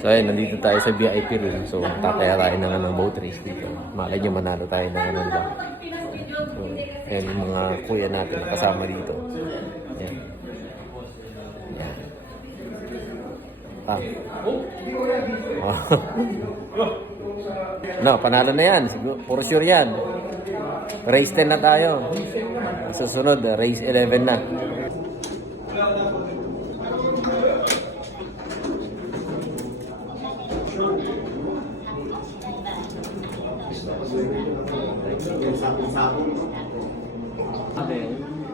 So ayun, nandito tayo sa VIP room. So tataya tayo ng ano, boat race dito. Malay nyo manalo tayo ng ano lang. So, ayan yung mga kuya natin na kasama dito. Ayan. Ayan. Ah. no, panalo na yan. Siguro, for sure yan. Race 10 na tayo. Susunod, race 11 na. Okay.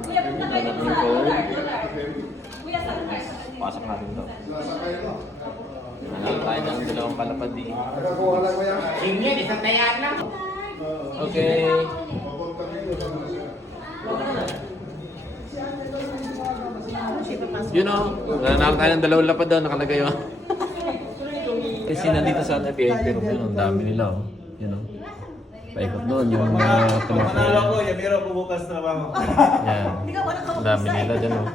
Hanap yung code. Pasok natin to. Hanap tayo ng dalawang palapad eh. Ingin, isang tayaan lang. Okay. You know, nanalo tayo ng dalawang lapad daw, nakalagay yun. Kasi nandito sa ating VIP room yun, ang dami nila oh. You know. Paikot doon, yung mga Manalo tumakbo. ko, Yamiro po bukas na ba? Yan. Ang dami nila dyan oh.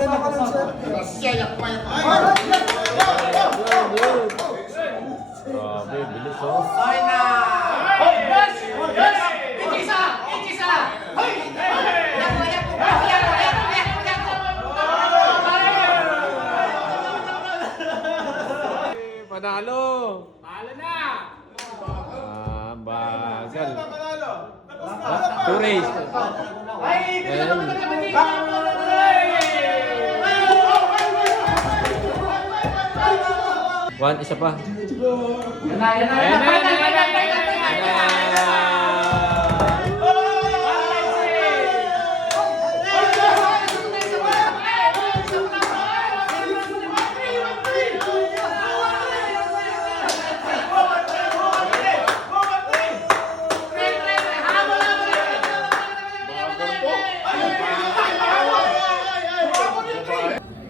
Yung ko. Grabe, bilis oh. Race. Ay! One, isa pa. Yan na, yan na, yan na,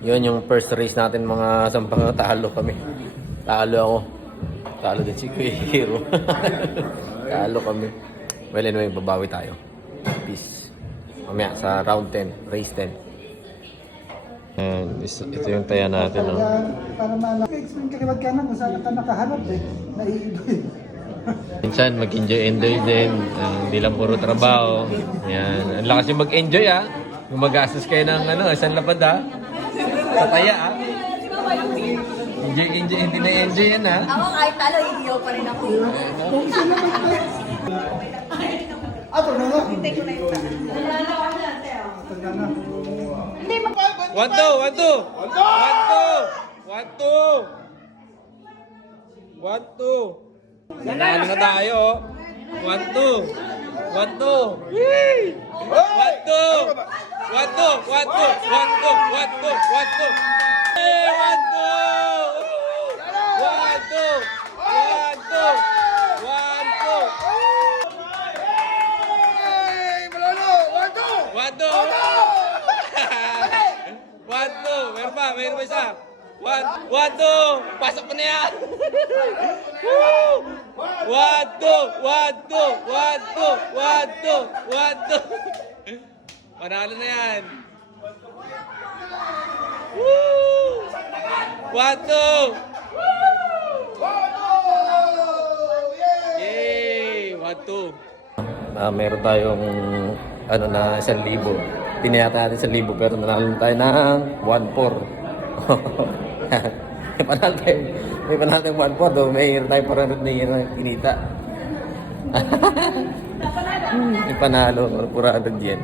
Yun yung first race natin mga sampang talo kami. Talo ako. Talo din si Kuya Hero. talo kami. Well anyway, babawi tayo. Peace. Mamaya sa round 10, race 10. And ito, yung taya natin. No? Para malaman. Explain ka kay ka kung saan ka nakahanap eh. Naiiba eh. Minsan mag-enjoy-enjoy din. Ah, Hindi lang puro trabaho. Yan. Ang lakas yung mag-enjoy ah. Yung magastos kayo ng ano, isang lapad ah. Sa taya ah. Enjoy, enjoy, hindi na enjoy yan ah. Ako kahit talo, iiyaw pa rin ako. Ato na nga. Hintay ko na yung. Hindi, mag- One, two, one, two. One, two. One, two. One, two. Nanalo na tayo. oh. One, two. One, two. Yay! One, two. One, two. One, two. One, two. One, two. One, two. Hey, one, two. One, two. One, two. One, two. One, two. One, two. Meron pa, meron pa isa. One, one, two. Pasok mo na yan. Woo! One, two. One, two. One, two. One, two. One, two. Panalo na yan. Woo! One, two. Yay! One, two. Ah, meron tayong ano na isang libo. Tinayata natin isang libo pero nanalo tayo ng 1-4. may panalo tayo. May panalo tayong 1-4 do. May hira tayo parang na hira kinita. may panalo. 400 yen.